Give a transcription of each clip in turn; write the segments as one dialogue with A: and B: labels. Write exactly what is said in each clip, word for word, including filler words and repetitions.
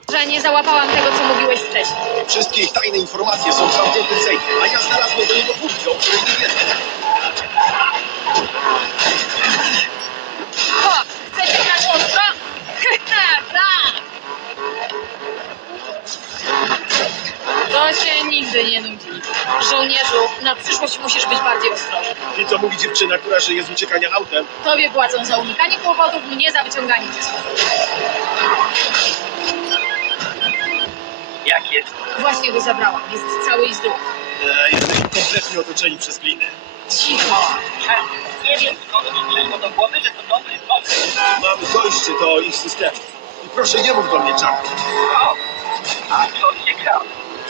A: że nie załapałam tego, co mówiłeś wcześniej.
B: Wszystkie ich tajne informacje są w zamkniętym sejfie, a ja znalazłem do niego funkcję, o której nie wiedzę.
A: O, chcecie grać ostro? Tak! To się nigdy nie nudzi. Żołnierzu, na przyszłość musisz być bardziej ostrożny.
B: I co mówi dziewczyna, która żyje z uciekania autem?
A: Tobie płacą za unikanie kłopotów, mnie za wyciąganie cię stąd.
C: Jak jest?
A: Właśnie go zabrałam. Jest cały i zdrów.
B: Eee, jesteśmy kompletnie otoczeni przez gliny.
A: Cicho!
C: Nie wiem, skąd ci przyszło do głowy, że to dobry pomysł.
B: Mamy dojście do ich systemu. I proszę nie mów do mnie, Chuck.
C: O, a co ciekawe.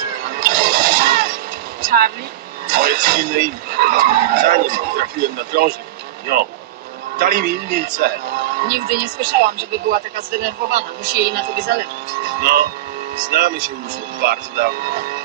A: Charlie?
B: Moje cywilne imię. Zanim trafiłem na drążek, no, dali mi imię i cel.
A: Nigdy nie słyszałam, żeby była taka zdenerwowana. Musi jej na tobie zależeć.
B: No, znamy się już od bardzo dawno.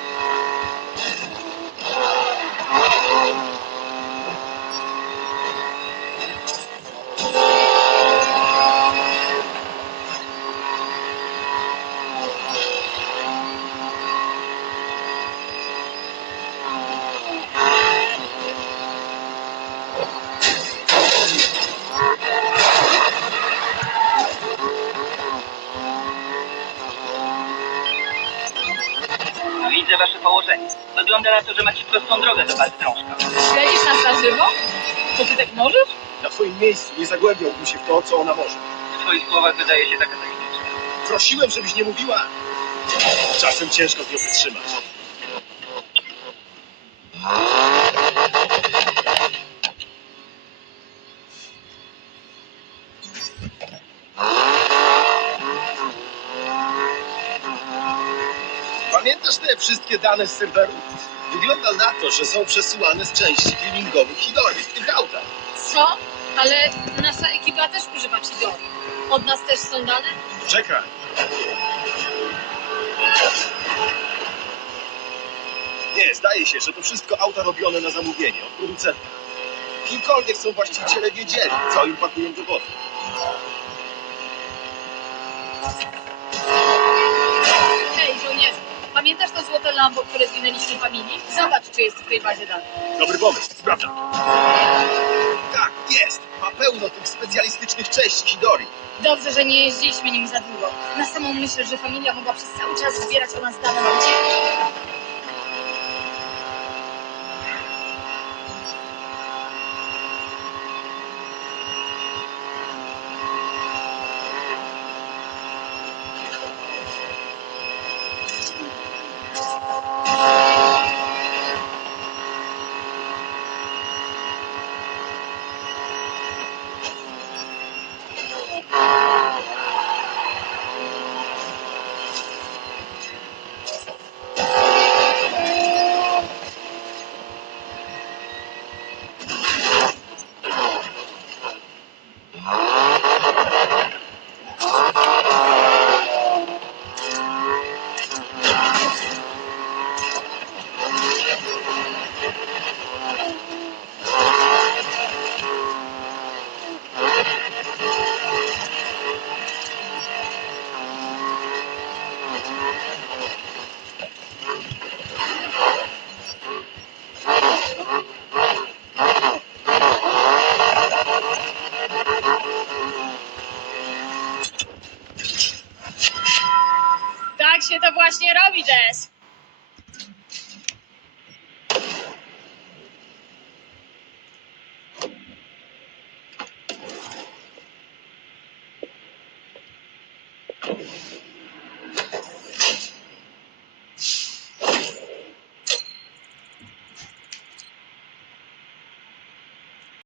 C: Widzę wasze położenie. Wygląda na to, że macie prostą drogę do Waldrążka.
A: Śledzisz nas na żywo? To ty tak możesz?
B: Na twoim miejscu nie zagłębiałbym się w to, co ona może.
C: W twoich słowach wydaje się taka tajemnicza.
B: Prosiłem, żebyś nie mówiła. Czasem ciężko z nią wytrzymać. Pamiętasz te wszystkie dane z serwerów? Wygląda na to, że są przesyłane z części cleaningowych Hidori w tych autach.
A: Co? Ale nasza ekipa też używa Chidori. Od nas też są dane?
B: Czekaj. Nie, zdaje się, że to wszystko auta robione na zamówienie od producenta. Kimkolwiek są właściciele wiedzieli, co im pakują do wody.
A: Hej, żołnierzu, pamiętasz to złote Lambo, które zwinęliśmy familii? Zobacz, czy jest w tej bazie danych.
B: Dobry pomysł, sprawdzam. Tak, jest! Ma pełno tych specjalistycznych części Hidori.
A: Dobrze, że nie jeździliśmy nim za długo. Na samą myśl, że familia mogła przez cały czas zbierać o nas dane na uciekł. Tak się to właśnie robi, Jess.